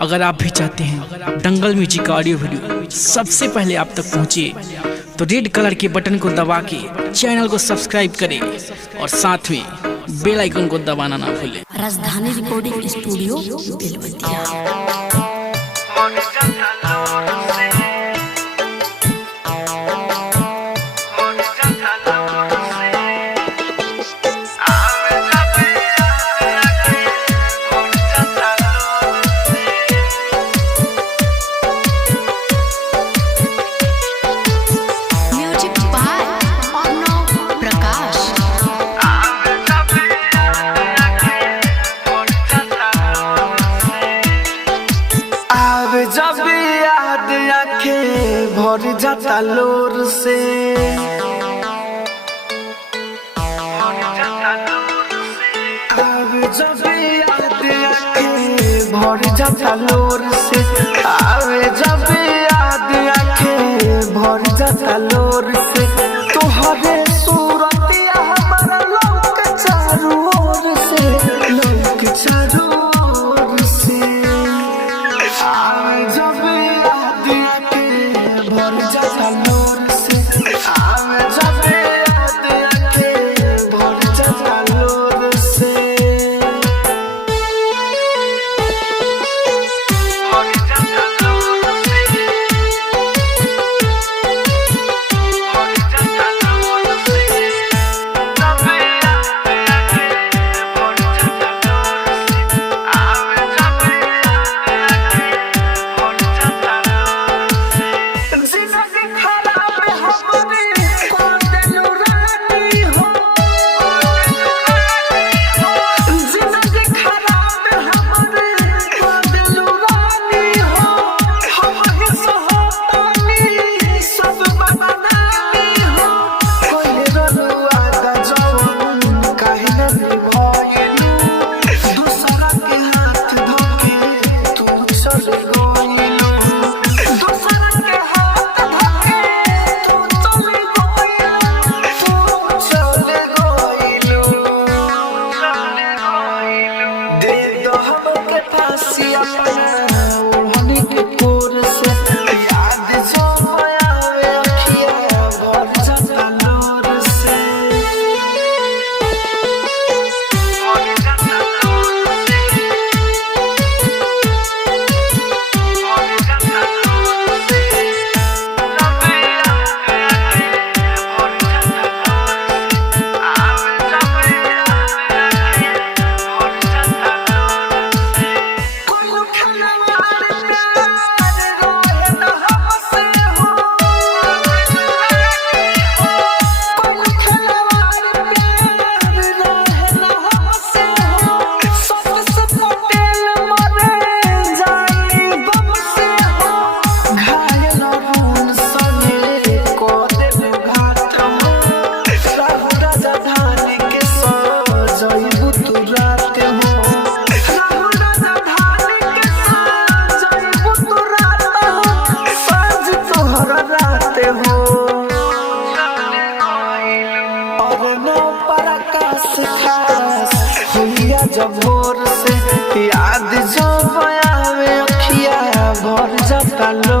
अगर आप भी चाहते हैं दंगल म्यूजिक का ऑडियो वीडियो सबसे पहले आप तक पहुंचे तो रेड कलर के बटन को दबा के चैनल को सब्सक्राइब करें और साथ में बेल आइकन को दबाना ना भूलें। राजधानी रिकॉर्डिंग स्टूडियो बेलवतिया। जब याद आंखें भर जाता लोर से, आवे जब याद आंखें भर जाता लोर से, आवे जब याद आंखें भर जाता लोर से, तुहरे सूरतिया हमारा लौक चारों ओर से, लौक चारों ओर से। जब याद आंखें भर जाता लोर से, जब याद आंखें भर जाता लोर से, भर जाता लोर से, भर जाता लोर से, जब याद आंखें भर जाता लोर से, जब जब भोर से याद जो आवे अखिया भर जाता लो।